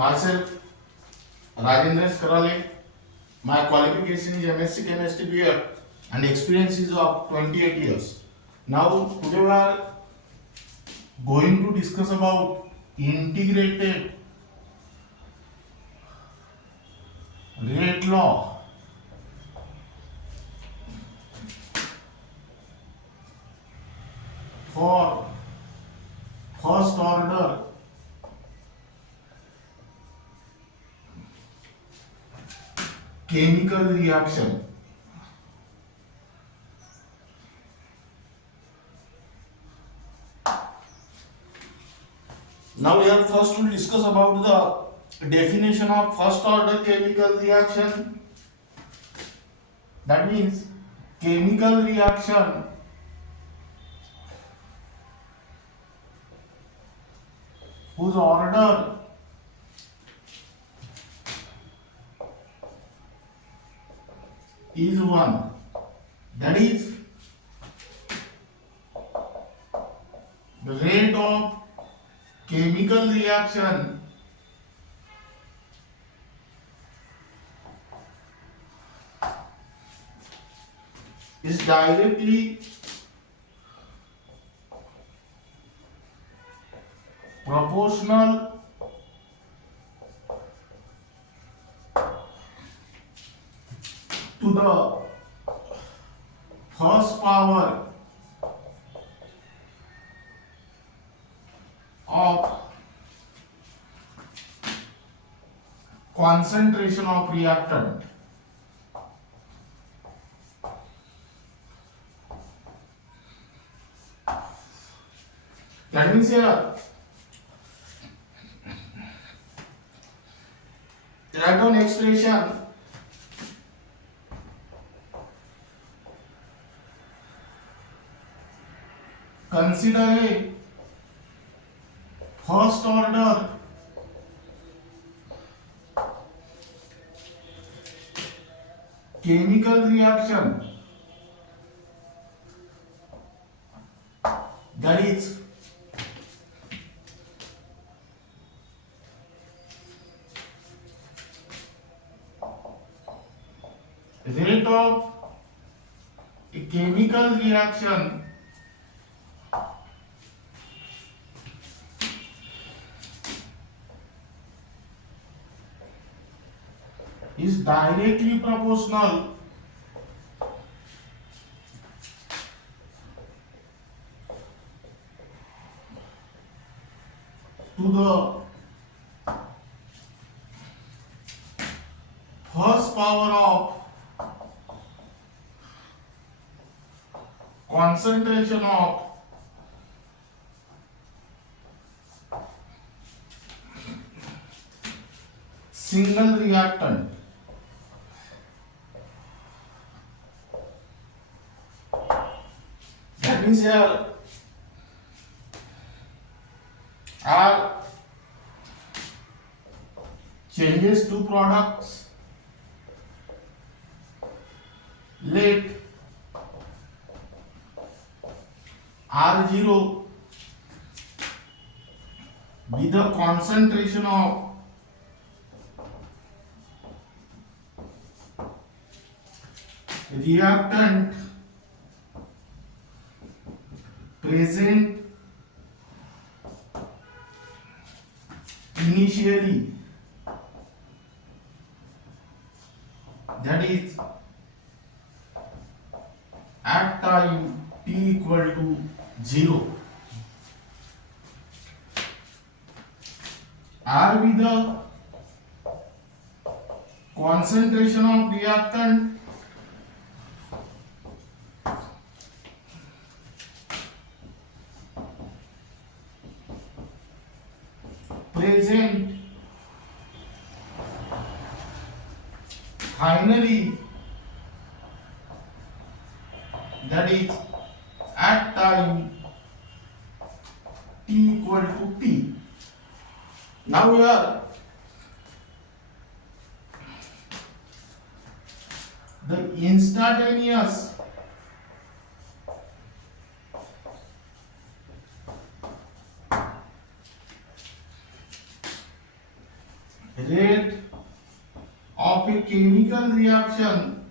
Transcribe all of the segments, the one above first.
Myself, Rajendra Karale. My qualification is MSc Chemistry BA and experience is of 28 years. Now, today we are going to discuss about integrated rate law for first order chemical reaction. Now we are first to discuss about the definition of first order chemical reaction. That means chemical reaction whose order is 1. That is the rate of chemical reaction is directly proportional to the first power of concentration of reactant. That means here write down expression consider a first order chemical reaction that is rate of a chemical reaction is directly proportional to the first power of concentration of single reactant. That means here are changes to products. Let R0 be the concentration of reactant present initially, that is at time t equal to 0. R be the concentration of reactant present finally, that is at time t equal to t. Now we are the instantaneous rate of a chemical reaction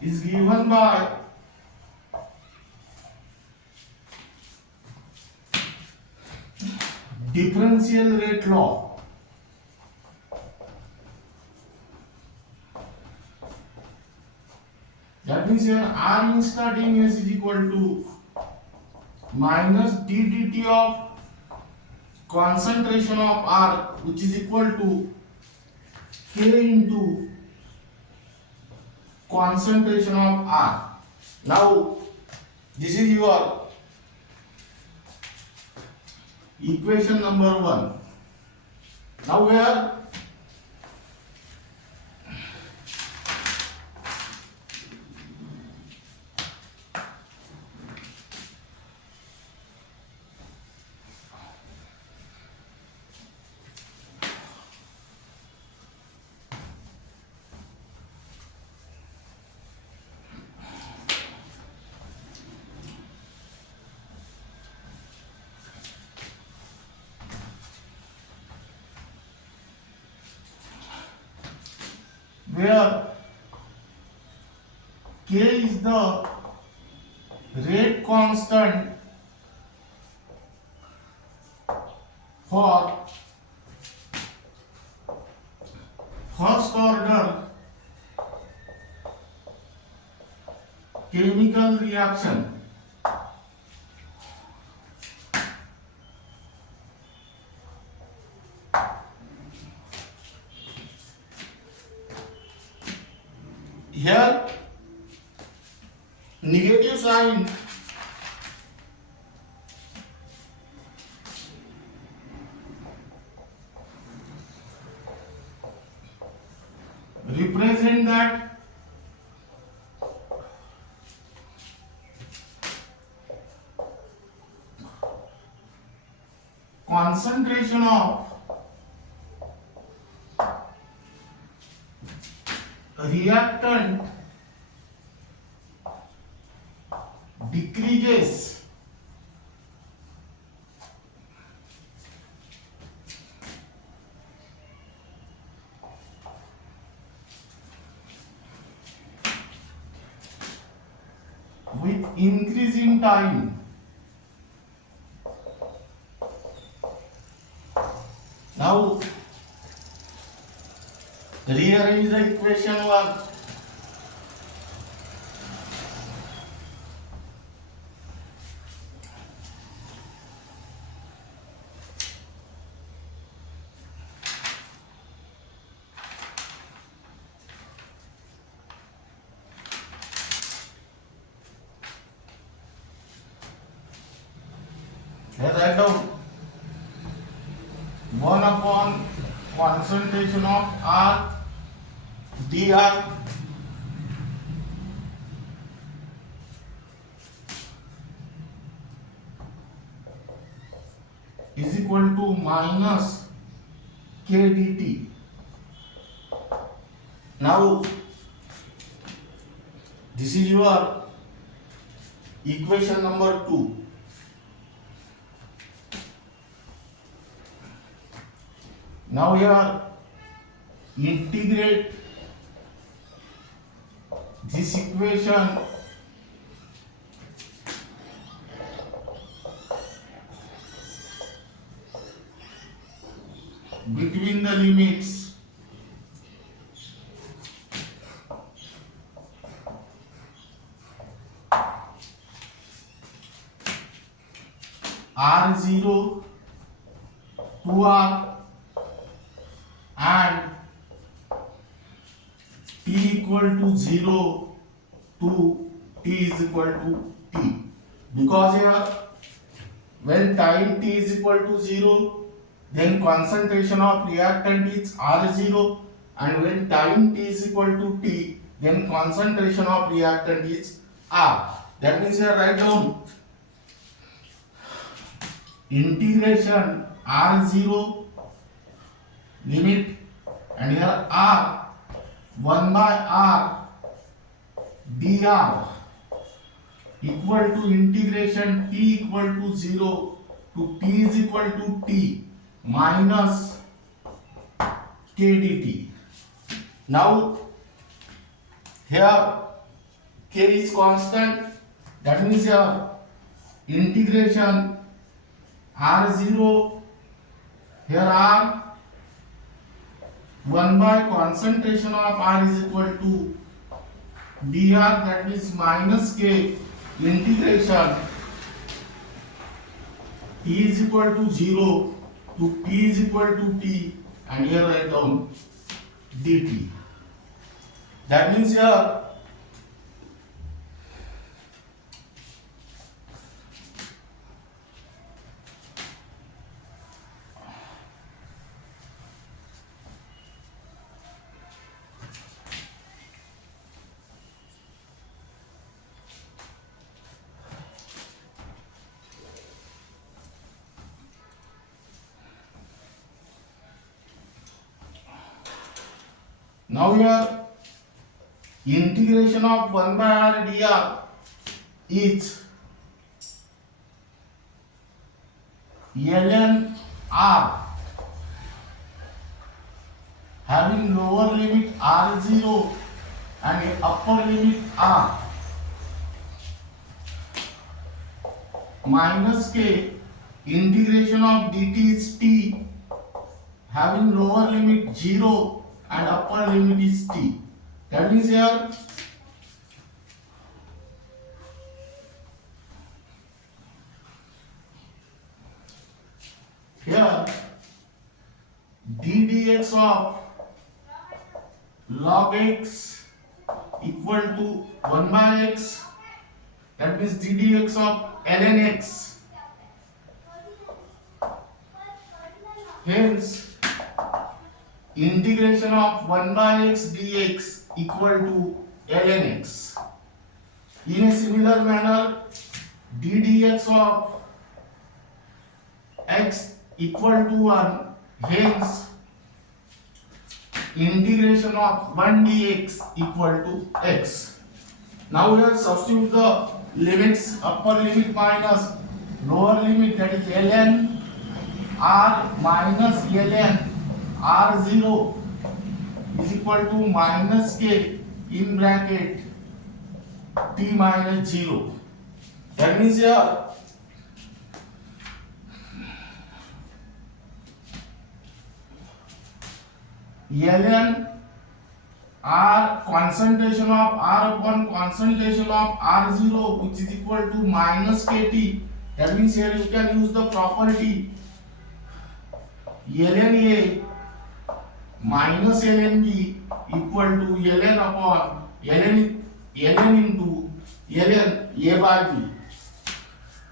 is given by differential rate law. That means here R instantaneous is equal to minus d dt of concentration of R, which is equal to K into concentration of R. Now this is your equation number 1. Now where K is the rate constant for first order chemical reaction. Here negative sign represent that concentration of reactant decreases with increase in time. Now rearrange the equation 1. Here write down 1 upon concentration of R dr is equal to minus K dt. Now this is your equation number 2. Now here integrate this equation between the limits R0 to R and t equal to 0 to t is equal to t. Because here when time t is equal to 0, then concentration of reactant is R0, and when time t is equal to t, then concentration of reactant is R. That means here write down integration R0 limit, and here R 1 by R dr equal to integration t equal to 0 to t is equal to t minus k dt. Now here k is constant, that means here integration r0, here r 1 by concentration of r is equal to dr, that means minus k integration t is equal to 0 to t is equal to t, and here write down dt. That means here now here integration of 1 by r dr is ln r having lower limit r0 and upper limit r minus k integration of dt is t having lower limit 0 and upper limit is t. That means here d dx of log x equal to 1 by x, that means d dx of ln x. Hence integration of 1 by x dx equal to ln x. In a similar manner, d dx of x equal to 1, hence integration of 1 dx equal to x. Now we have substitute the limits, upper limit minus lower limit, that is ln r minus ln r0 is equal to minus k in bracket t minus 0. That means here ln r concentration of r upon concentration of r0, which is equal to minus kt. That means here you can use the property ln a minus ln b equal to ln upon ln into ln a by b.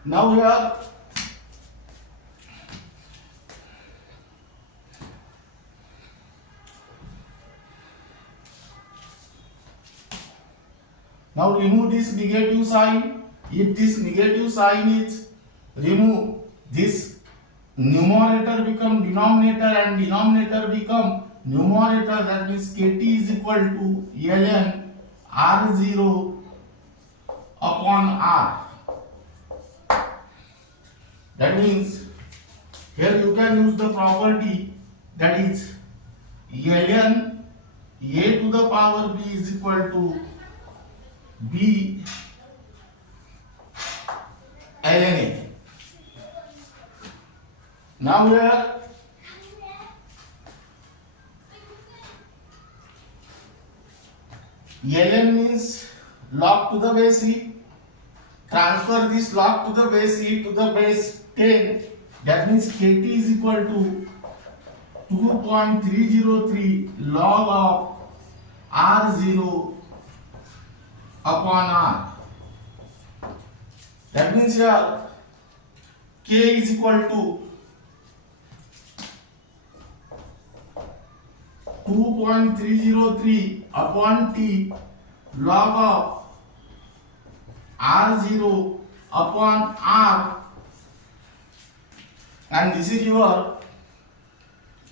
Now here remove this negative sign. If this negative sign is removed, this numerator become denominator and denominator become numerator. That means kt is equal to ln r0 upon r. That means here you can use the property, that is ln a to the power b is equal to b ln a. Now here ln means log to the base e. Transfer this log to the base e to the base 10. That means kt is equal to 2.303 log of r0 upon r. That means here k is equal to 2.303 upon t log of r0 upon r, and this is your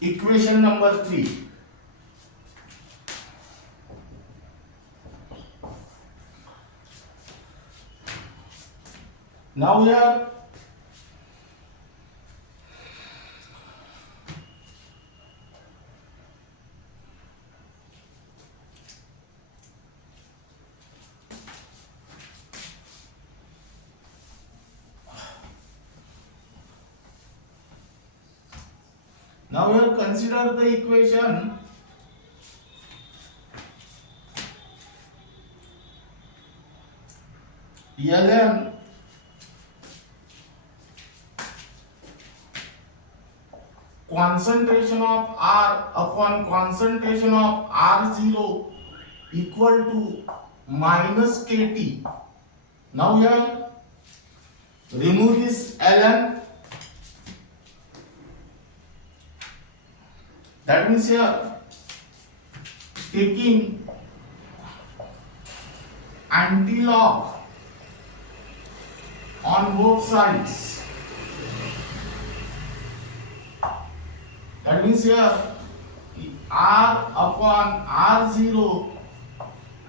equation number 3. Now here consider the equation Ln concentration of R upon concentration of R0 equal to minus Kt. Now here remove this Ln. That means here taking anti-log on both sides. That means here R upon R0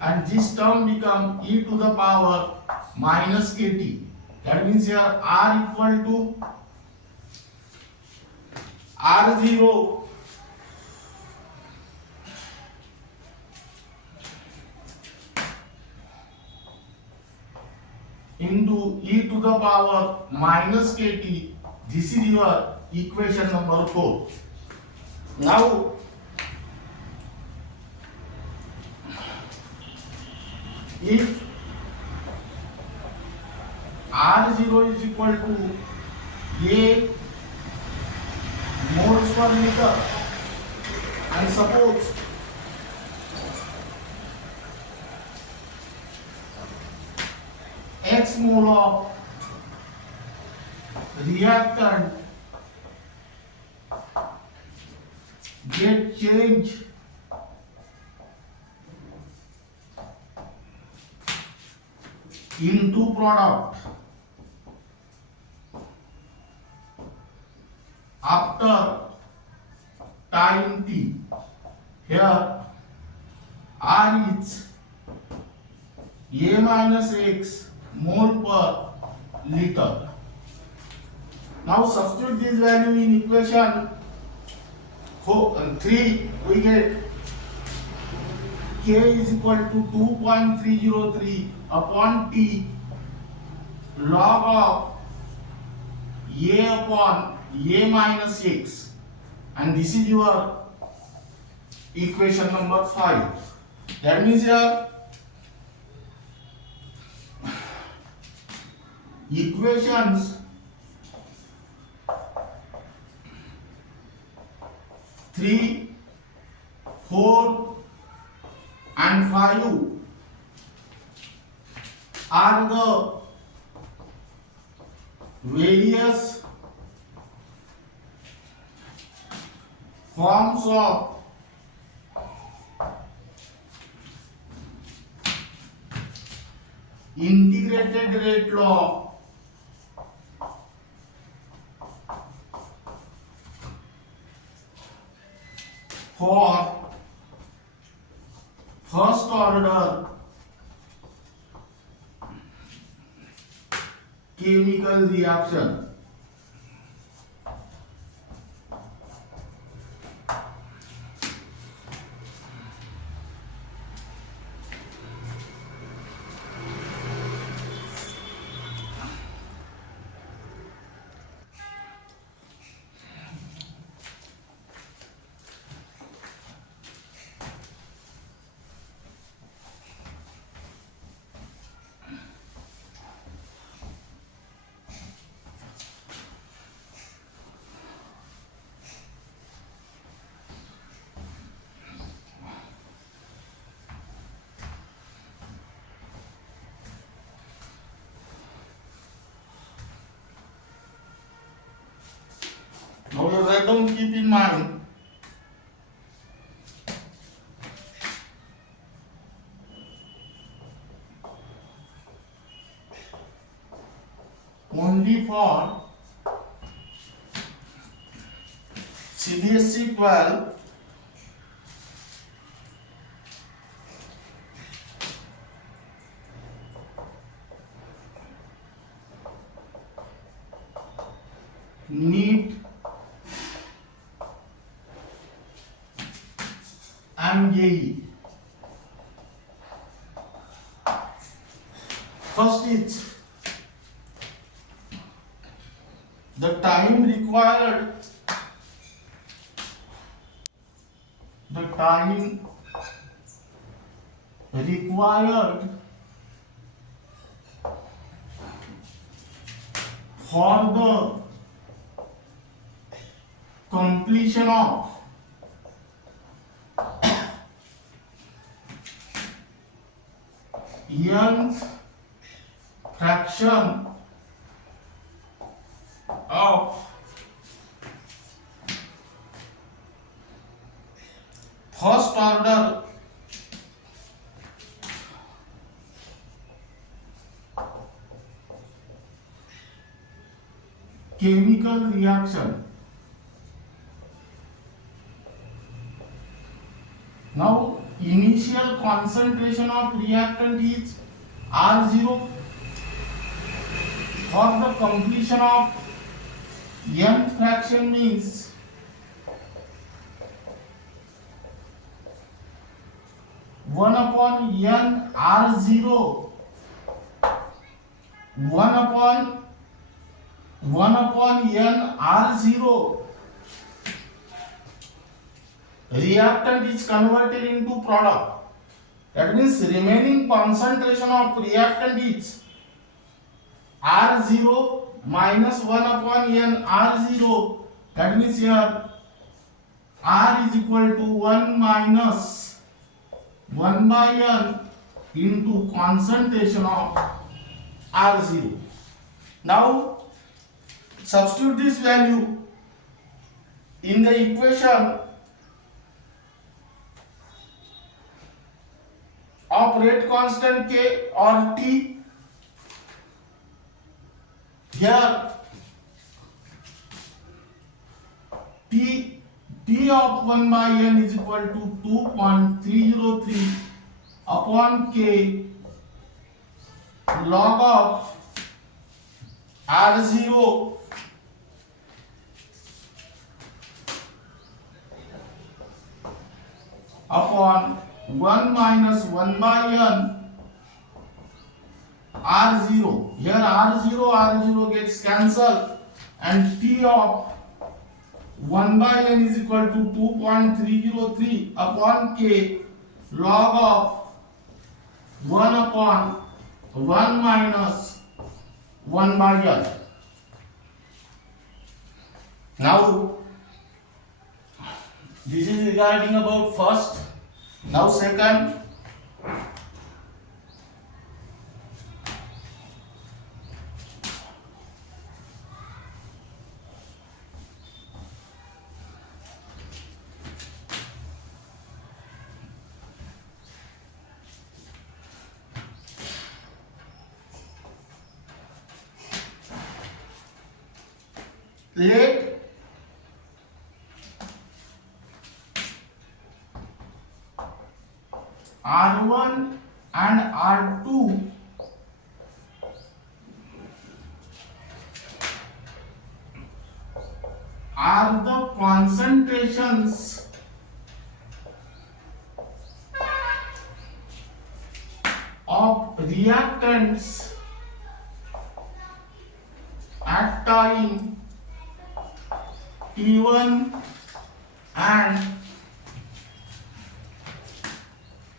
and this term become e to the power minus Kt. That means here R equal to R0 into e to the power minus Kt. This is your equation number 4. Now if R0 is equal to A moles per liter and suppose X mole of reactant get changed into product after time t. Here R is A minus X mole per liter. Now substitute this value in equation 3. We get K is equal to 2.303 upon T log of A upon A minus X, and this is your equation number 5. That means here equations 3, 4 and 5 are the various forms of integrated rate law for first order chemical reaction. Now you write down, keep in mind only for CBSE 12 NEET and JEE. First is the time required for the completion of nth fraction of first order chemical reaction. Now initial concentration of reactant is R0 for the completion of nth fraction means one upon n R0 1 upon n R0 reactant is converted into product. That means remaining concentration of reactant is R0 minus 1 upon n R0. That means here R is equal to 1 minus 1 by n into concentration of R0. Now substitute this value in the equation of rate constant K or T. Here T of 1 by n is equal to 2.303 upon K log of R0 upon 1 minus 1 by n R0. Here R0 gets cancelled and T of 1 by n is equal to 2.303 upon K log of 1 upon 1 minus 1 by n. Now this is regarding about first. Now second, let R1 and R2 are the concentrations of reactants at time T1 and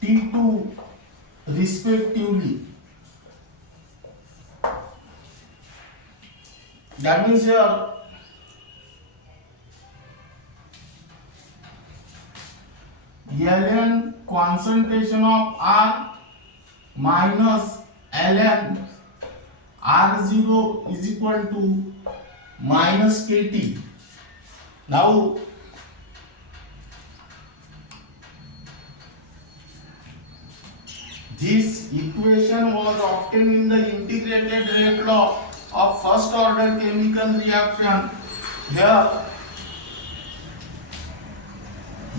T2 respectively. That means here Ln concentration of R minus Ln R0 is equal to minus KT. Now this equation was obtained in the integrated rate law of first order chemical reaction. Here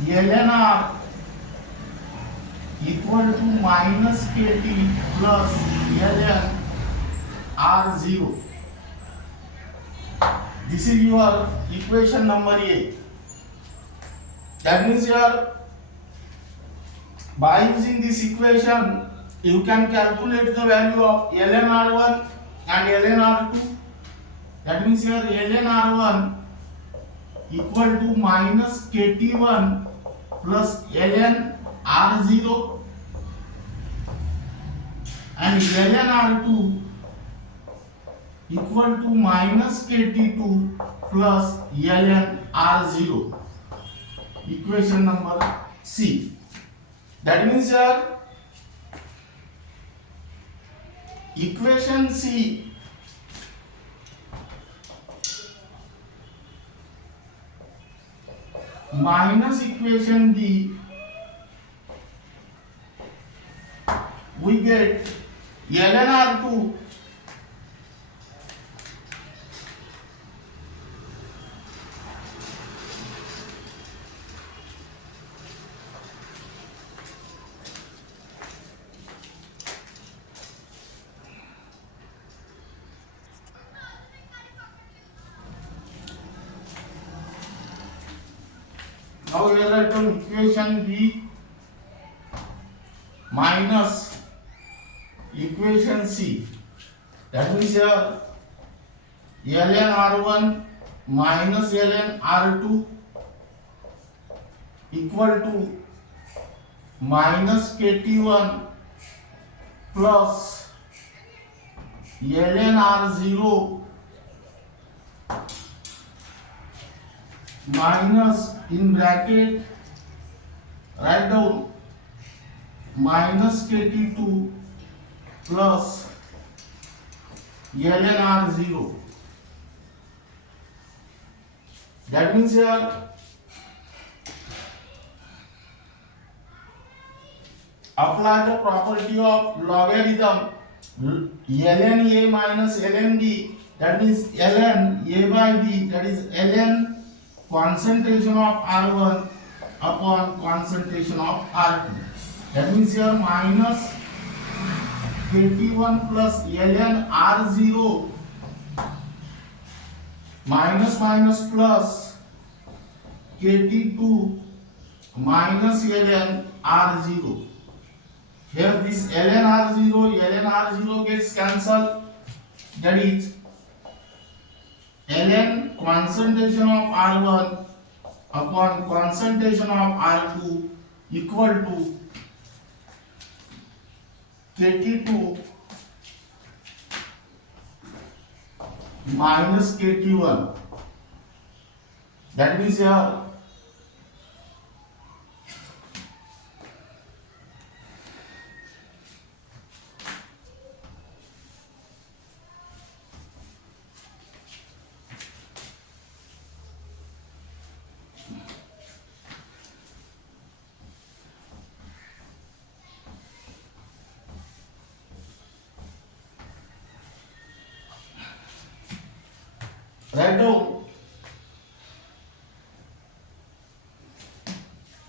Ln R equal to minus KT plus Ln R0. This is your equation number A. That means here, by using this equation, you can calculate the value of ln R1 and ln R2. That means here ln R1 equal to minus KT1 plus ln R0 and ln R2 equal to minus KT2 plus ln R0. Equation number C. That means here equation C minus equation D, we get ln R2 now we are at equation B minus equation C. That means here ln R1 minus ln R2 equal to minus KT1 plus ln R0 minus in bracket write down minus KT2 plus ln R0. That means here apply the property of logarithm ln A minus ln B. That means ln A by B, that is ln concentration of R1 upon concentration of R2. That means here minus KT1 plus ln R0 minus plus KT2 minus ln R0. Here this ln R0 gets cancelled. That is ln concentration of R1 upon concentration of R2 equal to KT2 minus KT1. That means here write down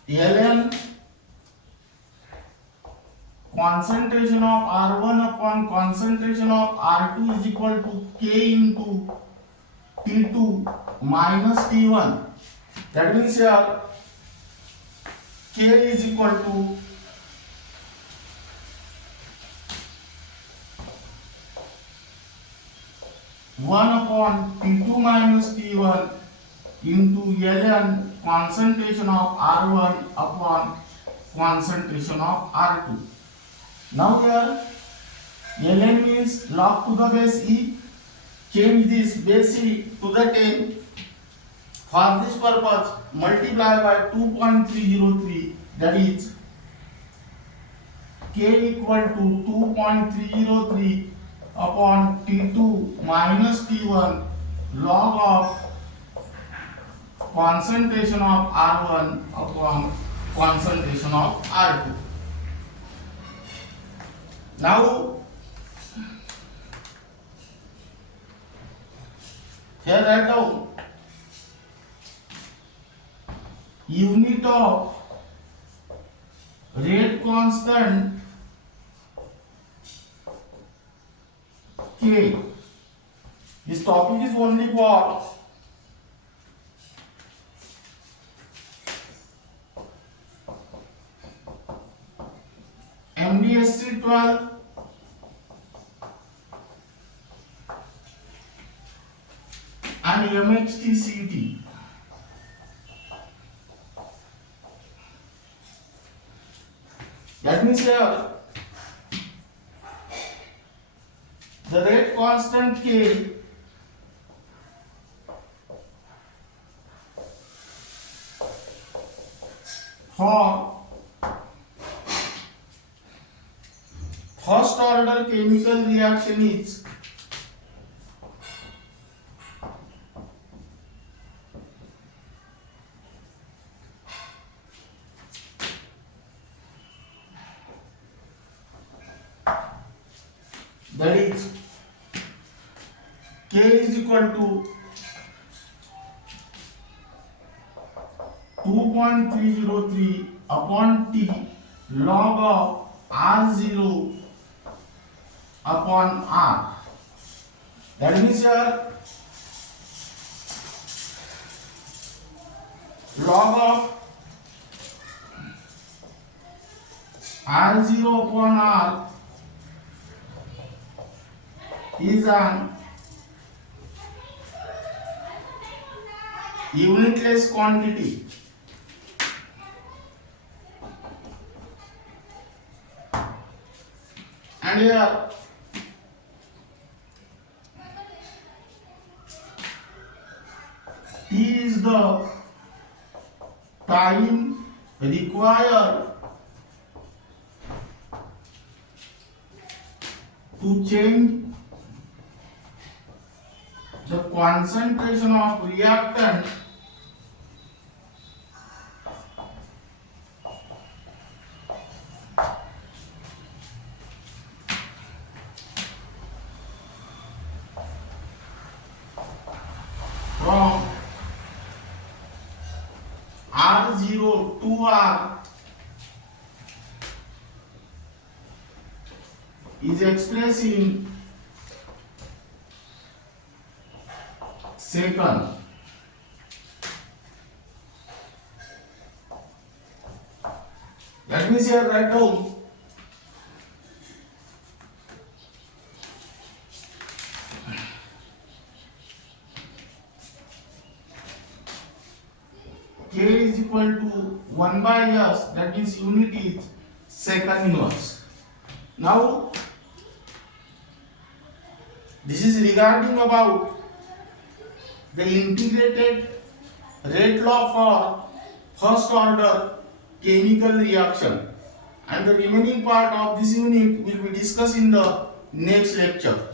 ln concentration of R1 upon concentration of R2 is equal to K into T2 minus T1. That means here K is equal to one upon T2 minus T1 into ln concentration of R1 upon concentration of R2. Now here ln means log to the base e. Change this base e to the 10. For this purpose, multiply by 2.303. That is K equal to 2.303 upon T2 minus T1 log of concentration of R1 upon concentration of R2. Now here write down unit of rate constant K. This topic is only for MBSE 12 and MHT-CET. That means here the rate constant K for first order chemical reaction is that is K is equal to 2.303 upon T log of R0 upon R. That means here log of R0 upon R is an unitless quantity. And here T is the time required to change the concentration of reactant from R0 to R is expressed in second. Let me here write down K is equal to 1 by S, that means unit is second inverse. Now this is regarding about the integrated rate law for first order chemical reaction, and the remaining part of this unit will be discussed in the next lecture.